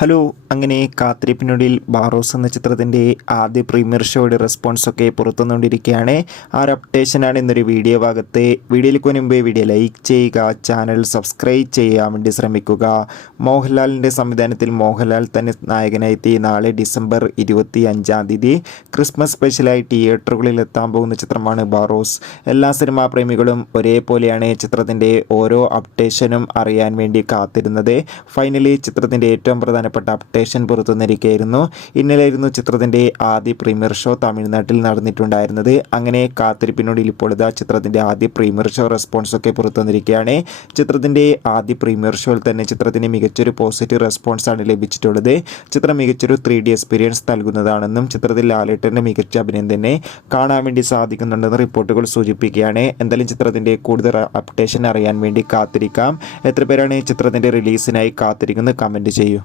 Hello, അങ്ങനെ കാത്തിരിപ്പിനൊടുവിൽ ബാറോസ് എന്ന ചിത്രത്തിൻ്റെ ആദ്യ പ്രീമിയർ ഷോയുടെ റെസ്പോൺസൊക്കെ പുറത്തുവന്നുകൊണ്ടിരിക്കുകയാണ്. ആ ഒരു അപ്ഡേഷനാണ് ഇന്നൊരു വീഡിയോ ഭാഗത്ത്. വീഡിയോയിലേക്ക് മുൻപേ വീഡിയോ ലൈക്ക് ചെയ്യുക, ചാനൽ സബ്സ്ക്രൈബ് ചെയ്യാൻ വേണ്ടി ശ്രമിക്കുക. മോഹൻലാലിൻ്റെ സംവിധാനത്തിൽ മോഹൻലാൽ തന്നെ നായകനായി നാളെ ഡിസംബർ 25 ക്രിസ്മസ് സ്പെഷ്യലായി തിയേറ്ററുകളിൽ എത്താൻ പോകുന്ന ചിത്രമാണ് ബാറോസ്. എല്ലാ സിനിമാ പ്രേമികളും ഒരേപോലെയാണ് ചിത്രത്തിൻ്റെ ഓരോ അപ്ഡേഷനും അറിയാൻ വേണ്ടി കാത്തിരുന്നത്. ഫൈനലി ചിത്രത്തിൻ്റെ ഏറ്റവും പ്രധാനപ്പെട്ട അപ്ഡേഷൻ പുറത്തുവന്നിരിക്കുകയായിരുന്നു. ഇന്നലെയായിരുന്നു ചിത്രത്തിൻ്റെ ആദ്യ പ്രീമിയർ ഷോ തമിഴ്നാട്ടിൽ നടന്നിട്ടുണ്ടായിരുന്നത്. അങ്ങനെ കാത്തിരിപ്പിനോടിൽ ഇപ്പോൾ ഇതാ ചിത്രത്തിൻ്റെ ആദ്യ പ്രീമിയർ ഷോ റെസ്പോൺസൊക്കെ പുറത്തുവന്നിരിക്കുകയാണ്. ചിത്രത്തിൻ്റെ ആദ്യ പ്രീമിയർ ഷോയിൽ തന്നെ ചിത്രത്തിന് മികച്ചൊരു പോസിറ്റീവ് റെസ്പോൺസാണ് ലഭിച്ചിട്ടുള്ളത്. ചിത്രം മികച്ചൊരു 3D എക്സ്പീരിയൻസ് നൽകുന്നതാണെന്നും ചിത്രത്തിൽ ലാലേട്ടൻ്റെ മികച്ച അഭിനയം തന്നെ കാണാൻ വേണ്ടി സാധിക്കുന്നുണ്ടെന്ന് റിപ്പോർട്ടുകൾ സൂചിപ്പിക്കുകയാണ്. എന്തായാലും ചിത്രത്തിൻ്റെ കൂടുതൽ അപ്ഡേഷൻ അറിയാൻ വേണ്ടി കാത്തിരിക്കാം. എത്ര പേരാണ് ചിത്രത്തിൻ്റെ റിലീസിനായി കാത്തിരിക്കുന്നത് കമൻറ്റ് ചെയ്യൂ.